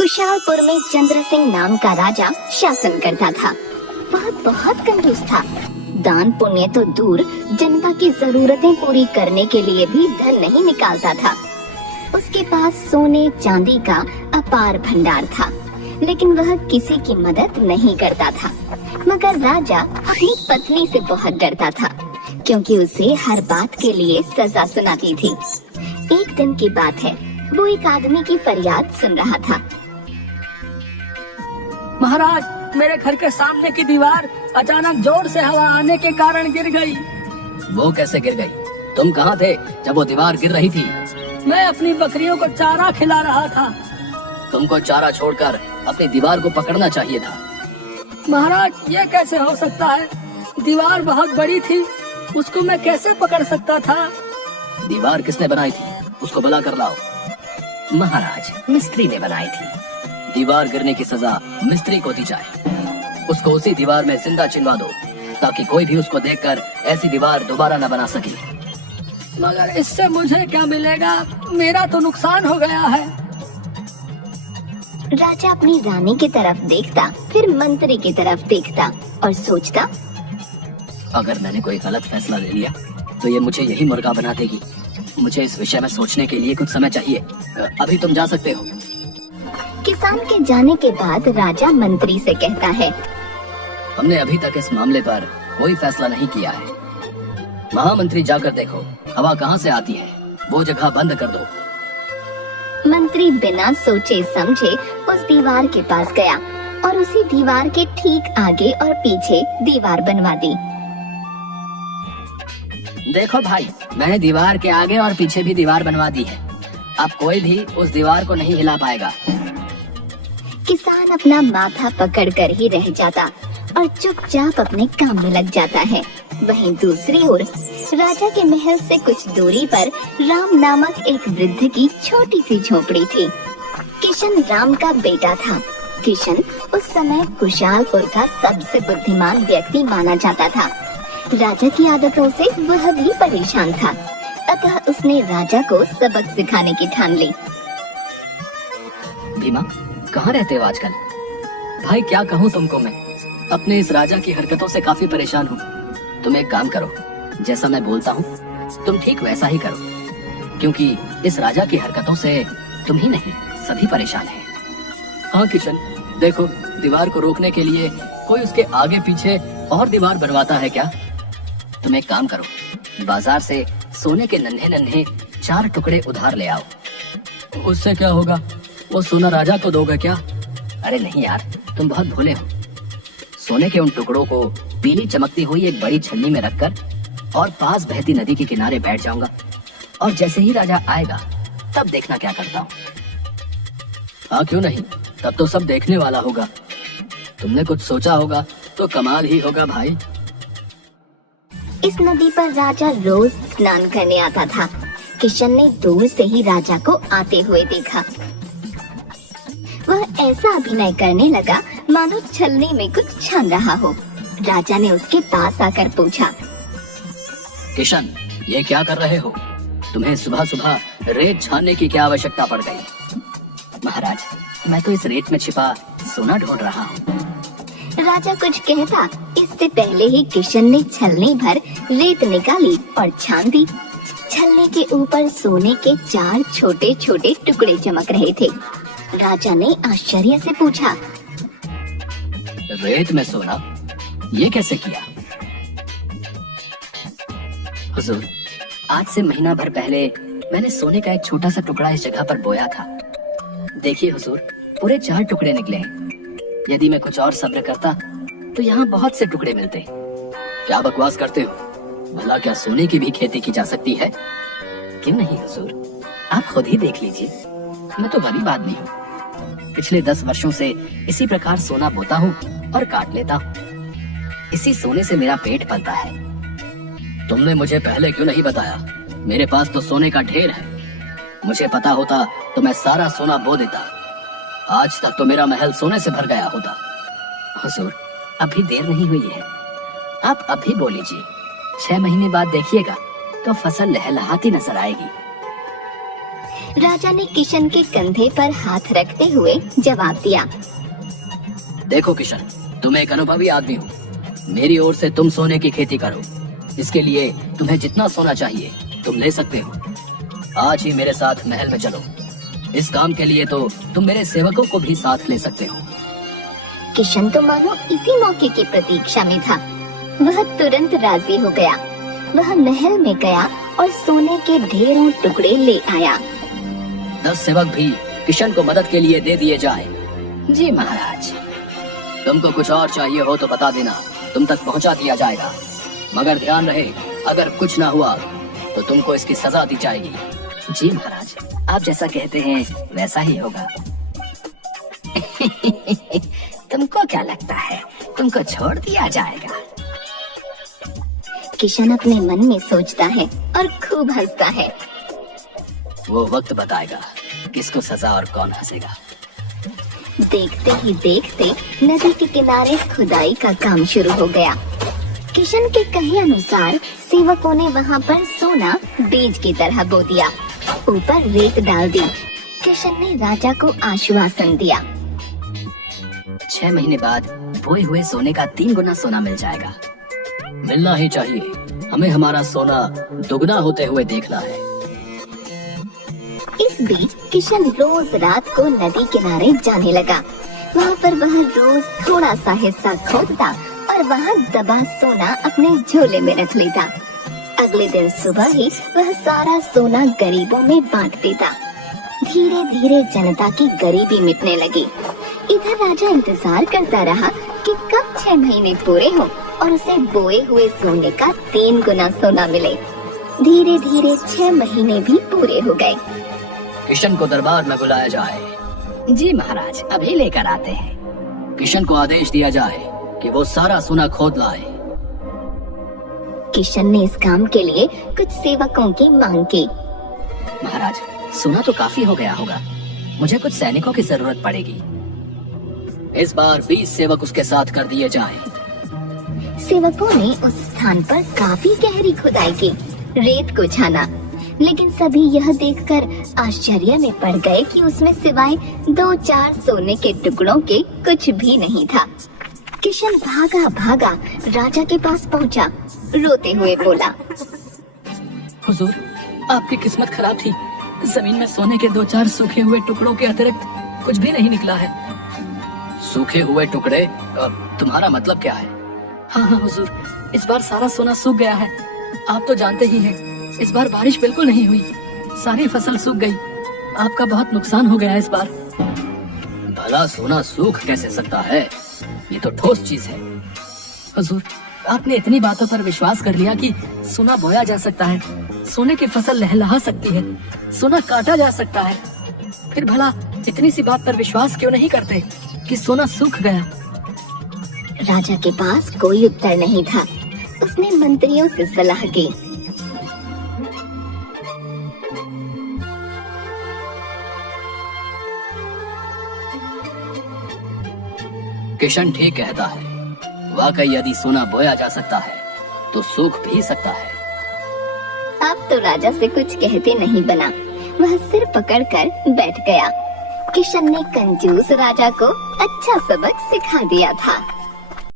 कुशालपुर में चंद्र सिंह नाम का राजा शासन करता था। वह बहुत कंजूस था। दान पुण्य तो दूर, जनता की जरूरतें पूरी करने के लिए भी धन नहीं निकालता था। उसके पास सोने चांदी का अपार भंडार था, लेकिन वह किसी की मदद नहीं करता था। मगर राजा अपनी पत्नी से बहुत डरता था, क्योंकि उसे हर बात के लिए सजा सुनाती थी। एक दिन की बात है, वो एक आदमी की फरियाद सुन रहा था। महाराज, मेरे घर के सामने की दीवार अचानक जोर से हवा आने के कारण गिर गई। वो कैसे गिर गई? तुम कहाँ थे जब वो दीवार गिर रही थी? मैं अपनी बकरियों को चारा खिला रहा था। तुमको चारा छोड़कर अपनी दीवार को पकड़ना चाहिए था। महाराज, ये कैसे हो सकता है? दीवार बहुत बड़ी थी, उसको मैं कैसे पकड़ सकता था? दीवार किसने बनाई थी? उसको बुला कर लाओ। महाराज, मिस्त्री ने बनाई थी। दीवार गिरने की सजा मिस्त्री को दी जाए। उसको उसी दीवार में जिंदा चिनवा दो, ताकि कोई भी उसको देखकर ऐसी दीवार दोबारा न बना सके। मगर इससे मुझे क्या मिलेगा? मेरा तो नुकसान हो गया है। राजा अपनी रानी की तरफ देखता, फिर मंत्री की तरफ देखता और सोचता, अगर मैंने कोई गलत फैसला ले लिया तो ये मुझे यही मुर्गा बना देगी। मुझे इस विषय में सोचने के लिए कुछ समय चाहिए। अभी तुम जा सकते हो। किसान के जाने के बाद राजा मंत्री से कहता है, हमने अभी तक इस मामले पर कोई फैसला नहीं किया है। महामंत्री, जाकर देखो हवा कहाँ से आती है, वो जगह बंद कर दो। मंत्री बिना सोचे समझे उस दीवार के पास गया और उसी दीवार के ठीक आगे और पीछे दीवार बनवा दी। देखो भाई, मैंने दीवार के आगे और पीछे भी दीवार बनवा दी है। अब कोई भी उस दीवार को नहीं हिला पाएगा। किसान अपना माथा पकड़कर ही रह जाता और चुपचाप अपने काम में लग जाता है। वहीं दूसरी ओर राजा के महल से कुछ दूरी पर राम नामक एक वृद्ध की छोटी सी झोपड़ी थी। किशन राम का बेटा था। किशन उस समय कुशालपुर का सबसे बुद्धिमान व्यक्ति माना जाता था। राजा की आदतों से वह भी परेशान था, अतः उसने राजा को सबक सिखाने की ठान ली। भीमा, कहाँ रहते हो आजकल? भाई, क्या कहूँ तुमको मैं अपने इस राजा की हरकतों से काफी परेशान हूँ। तुम एक काम करो, जैसा मैं बोलता हूँ तुम ठीक वैसा ही करो, क्योंकि इस राजा की हरकतों से तुम ही नहीं सभी परेशान हैं। हाँ किशन, देखो दीवार को रोकने के लिए कोई उसके आगे पीछे और दीवार बनवाता है क्या? तुम एक काम करो, बाजार से सोने के नन्हे नन्हे 4 टुकड़े उधार ले आओ। उससे क्या होगा? वो सोना राजा को दोगे क्या? अरे नहीं यार, तुम बहुत भोले हो। सोने के उन टुकड़ों को पीली चमकती हुई एक बड़ी छन्नी में रखकर और पास बहती नदी के किनारे बैठ जाऊंगा, और जैसे ही राजा आएगा तब देखना क्या करता हूँ। हाँ क्यों नहीं, तब तो सब देखने वाला होगा। तुमने कुछ सोचा होगा तो कमाल ही होगा भाई। इस नदी पर राजा रोज स्नान करने आता था। किशन ने दूर से ही राजा को आते हुए देखा। वह ऐसा अभिनय करने लगा मानो छलने में कुछ छान रहा हो। राजा ने उसके पास आकर पूछा, किशन, ये क्या कर रहे हो? तुम्हें सुबह सुबह रेत छानने की क्या आवश्यकता पड़ गई? महाराज, मैं तो इस रेत में छिपा सोना ढूंढ रहा हूँ। राजा कुछ कहता, इससे पहले ही किशन ने छलनी भर रेत निकाली और छान दी। छलनी के ऊपर सोने के 4 छोटे छोटे टुकड़े चमक रहे थे। राजा ने आश्चर्य से पूछा, रेत में सोना? ये कैसे किया? हुजूर, आज से महीना भर पहले मैंने सोने का एक छोटा सा टुकड़ा इस जगह पर बोया था। देखिए हुजूर, पूरे 4 टुकड़े निकले हैं। यदि मैं कुछ और सब्र करता तो यहाँ बहुत से टुकड़े मिलते। क्या बकवास करते हो? भला क्या सोने की भी खेती की जा सकती है? क्यों नहीं हुजूर, आप खुद ही देख लीजिए। मैं तो गरीब आदमी हूँ। पिछले 10 वर्षों से इसी प्रकार सोना बोता हूँ और काट लेता हूँ। इसी सोने से मेरा पेट पलता है। तुमने मुझे पहले क्यों नहीं बताया? मेरे पास तो सोने का ढेर है। मुझे पता होता तो मैं सारा सोना बो देता। आज तक तो मेरा महल सोने से भर गया होता। हुजूर, अभी देर नहीं हुई है, आप अभी बो लीजिए। 6 महीने बाद देखिएगा तो फसल लहलहाती नजर आएगी। राजा ने किशन के कंधे पर हाथ रखते हुए जवाब दिया। देखो किशन, तुम एक अनुभवी आदमी हो। मेरी ओर से तुम सोने की खेती करो। इसके लिए तुम्हें जितना सोना चाहिए तुम ले सकते हो। आज ही मेरे साथ महल में चलो। इस काम के लिए तो तुम मेरे सेवकों को भी साथ ले सकते हो। किशन तो मानो इसी मौके की प्रतीक्षा में था। वह तुरंत राजी हो गया। वह महल में गया और सोने के ढेरों टुकड़े ले आया। 10 सेवक भी किशन को मदद के लिए दे दिए जाए। जी महाराज। तुमको कुछ और चाहिए हो तो बता देना, तुम तक पहुंचा दिया जाएगा। मगर ध्यान रहे, अगर कुछ ना हुआ तो तुमको इसकी सजा दी जाएगी। जी महाराज, आप जैसा कहते हैं वैसा ही होगा। तुमको क्या लगता है तुमको छोड़ दिया जाएगा? किशन अपने मन में सोचता है और खूब हंसता है। वो वक्त बताएगा किसको सजा और कौन हंसेगा। देखते ही देखते नदी के किनारे खुदाई का काम शुरू हो गया। किशन के कहे अनुसार सेवकों ने वहाँ पर सोना बीज की तरह बो दिया, ऊपर रेत डाल दी। किशन ने राजा को आश्वासन दिया। 6 महीने बाद बोए हुए सोने का 3 गुना सोना मिल जाएगा। मिलना ही चाहिए, हमें हमारा सोना दुगना होते हुए देखना है। इस बीच किशन रोज रात को नदी किनारे जाने लगा। वहाँ पर वह रोज थोड़ा सा हिस्सा खोदता और वहाँ दबा सोना अपने झोले में रख लेता। अगले दिन सुबह ही वह सारा सोना गरीबों में बांट देता। धीरे धीरे जनता की गरीबी मिटने लगी। इधर राजा इंतजार करता रहा कि कब 6 महीने पूरे हो और उसे बोए हुए सोने का 3 गुना सोना मिले। धीरे धीरे 6 महीने भी पूरे हो गए। किशन को दरबार में बुलाया जाए। जी महाराज, अभी लेकर आते हैं। किशन को आदेश दिया जाए कि वो सारा सोना खोद लाए। किशन ने इस काम के लिए कुछ सेवकों की मांग की। महाराज, सोना तो काफी हो गया होगा, मुझे कुछ सैनिकों की जरूरत पड़ेगी। इस बार 20 सेवक उसके साथ कर दिए जाएं। सेवकों ने उस स्थान पर काफी गहरी खुदाई की, रेत को छाना, लेकिन सभी यह देखकर आश्चर्य में पड़ गए कि उसमें सिवाय 2-4 सोने के टुकड़ों के कुछ भी नहीं था। किशन भागा भागा राजा के पास पहुंचा, रोते हुए बोला। हुजूर, आपकी किस्मत खराब थी। जमीन में सोने के 2-4 सूखे हुए टुकड़ों के अतिरिक्त कुछ भी नहीं निकला है। सूखे हुए टुकड़े? तुम्हारा मतलब क्या है? हाँ हुजूर, इस बार सारा सोना सूख गया है। आप तो जानते ही हैं, इस बार बारिश बिल्कुल नहीं हुई, सारी फसल सूख गई। आपका बहुत नुकसान हो गया इस बार। भला सोना सूख कैसे सकता है? ये तो ठोस चीज है। हुजूर, आपने इतनी बातों पर विश्वास कर लिया कि सोना बोया जा सकता है, सोने की फसल लहलहा सकती है, सोना काटा जा सकता है। फिर भला इतनी सी बात पर विश्वास क्यों नहीं करते कि सोना सूख गया? राजा के पास कोई उत्तर नहीं था। उसने मंत्रियों से सलाह की। किशन ठीक कहता है। वाकई यदि सोना बोया जा सकता है तो सूख भी सकता है। अब तो राजा से कुछ कहते नहीं बना। वह सिर पकड़कर बैठ गया। किशन ने कंजूस राजा को अच्छा सबक सिखा दिया था।